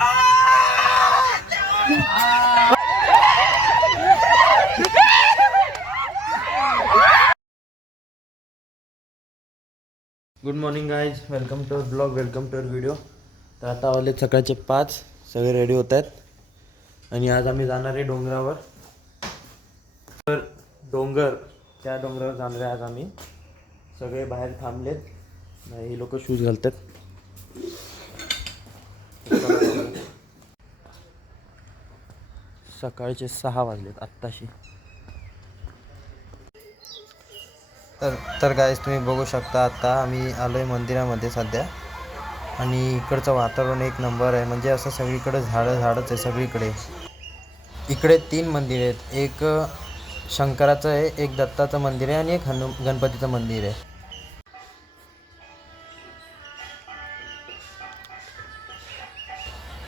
Good morning guys welcome to blog welcome to video तर आता आले सकाळचे पाच. सगळे रेडी होत आहेत. आणि आज आम्ही जाणार आहे डोंगरावर. तर डोंगर त्या डोंगरावर जाणार आहे आज आम्ही. सगळे बाहेर थांबलेत. ही लोक शूज घालतात. सकाळचे सहा वाजलेत आत्ताशी. तर तर गाईज तुम्ही बघू शकता आत्ता आम्ही आलो आहे मंदिरामध्ये सध्या. आणि इकडचं वातावरण एक नंबर आहे. म्हणजे असं सगळीकडे झाडं झाडंच आहे सगळीकडे. इकडे तीन मंदिर आहेत. एक शंकराचं आहे एक दत्ताचं मंदिर आहे आणि एक हनु गणपतीचं मंदिर आहे.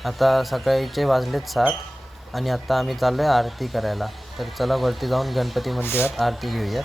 आता सकाळीचे वाजलेत सात. आणि आत्ता आम्ही चाललो आहे आरती करायला. तर चला वरती जाऊन गणपती मंदिरात आरती घेऊयात.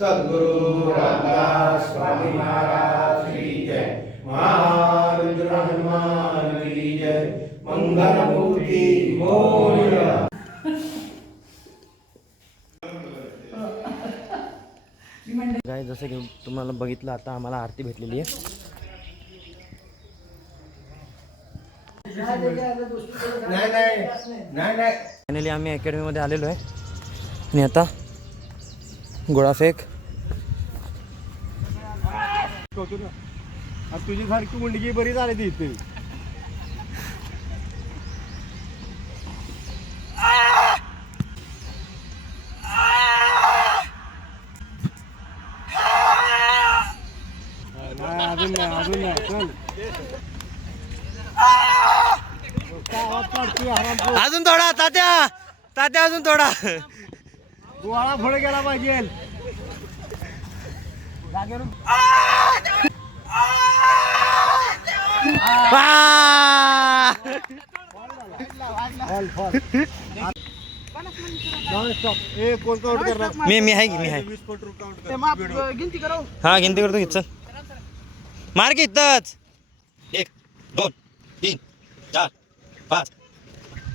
सद्गुरु रामदास स्वामी महाराज श्री जय। महा मंगलमूर्ती मोरा काय जसं की तुम्हाला बघितलं आता आम्हाला आरती भेटलेली आहे. नाही नाही नाही नाही. फायनली आम्ही अकॅडमीमध्ये आलेलो आहे. आणि आता गोळाफेक तुझी सारखी मुंडगी बरी झाली ती इथे. अजून थोडा तात्या. तात्या अजून थोडा. गोळा फळ गेला पाहिजे. मी मी आहे की मी आहे. हा गिनती करतो की चल. मार की इथंच. एक दोन तीन चार पाच.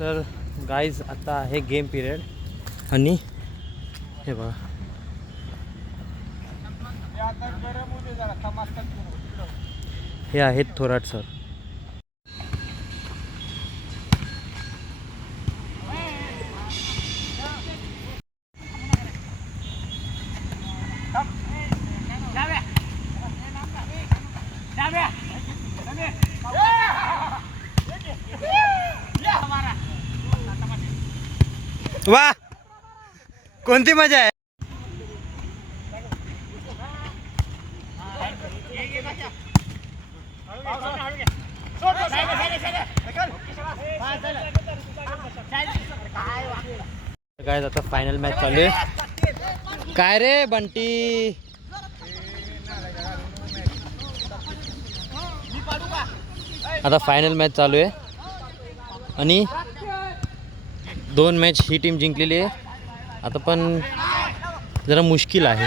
तर गाईज आता आहे गेम पिरियड आणि हे बघा. हे आहेत थोराट सर वा. कोणती मजा आहे? काय आता फायनल मॅच चालू आहे. काय रे बंटी? आता फायनल मॅच चालू आहे. आणि? दोन मॅच ही टीम जिंकलेली आहे. आता पण जरा मुश्किल आहे.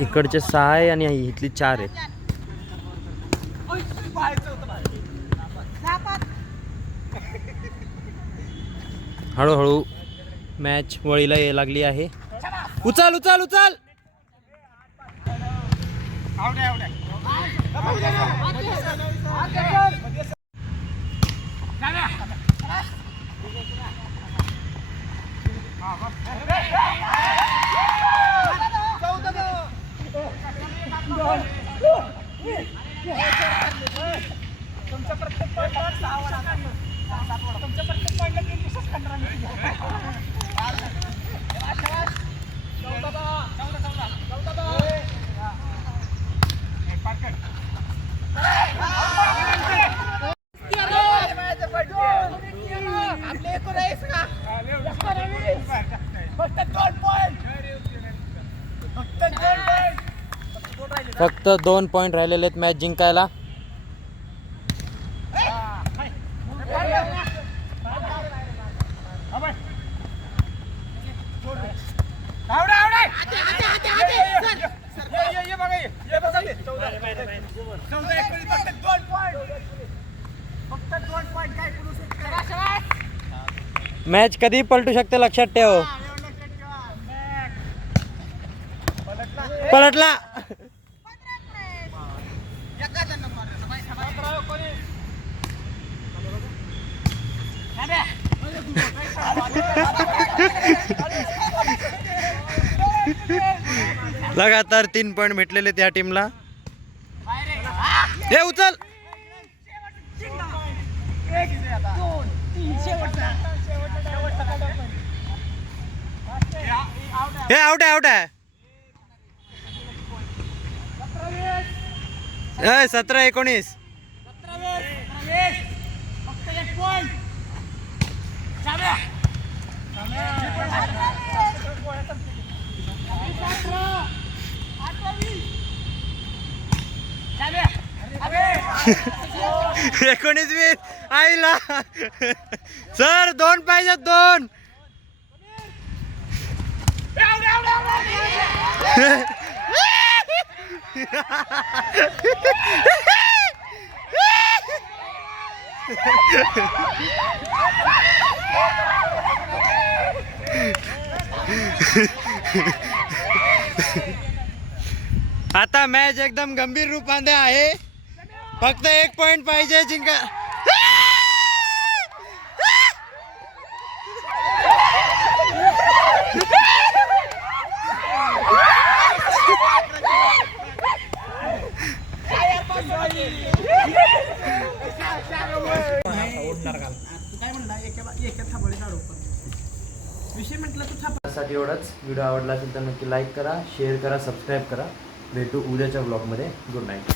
इकडचे सहा आहे आणि इथली चार आहेत हळूहळू मॅच वळीला ये लागली आहे. उचल उचल उचल! फक्त दोन पॉईंट राहिलेले आहेत मॅच जिंकायला. मॅच कधी पलटू शकते लक्षात ठेव. पलटला. लगातार तीन पॉईंट भेटलेले त्या टीमला हे उचल. हे आउट आहे आउट आहे. ए, सतरा एकोणीस. एकोणीस वीस. आईला. सर दोन पाहिजेत दोन. आता मॅच एकदम गंभीर रूपाने आहे. फक्त एक पॉइंट पाहिजे जिंका नक्की लाईक करा शेअर करा सबस्क्राईब करा. भेटू उद्याच्या ब्लॉगमध्ये गुड नाईट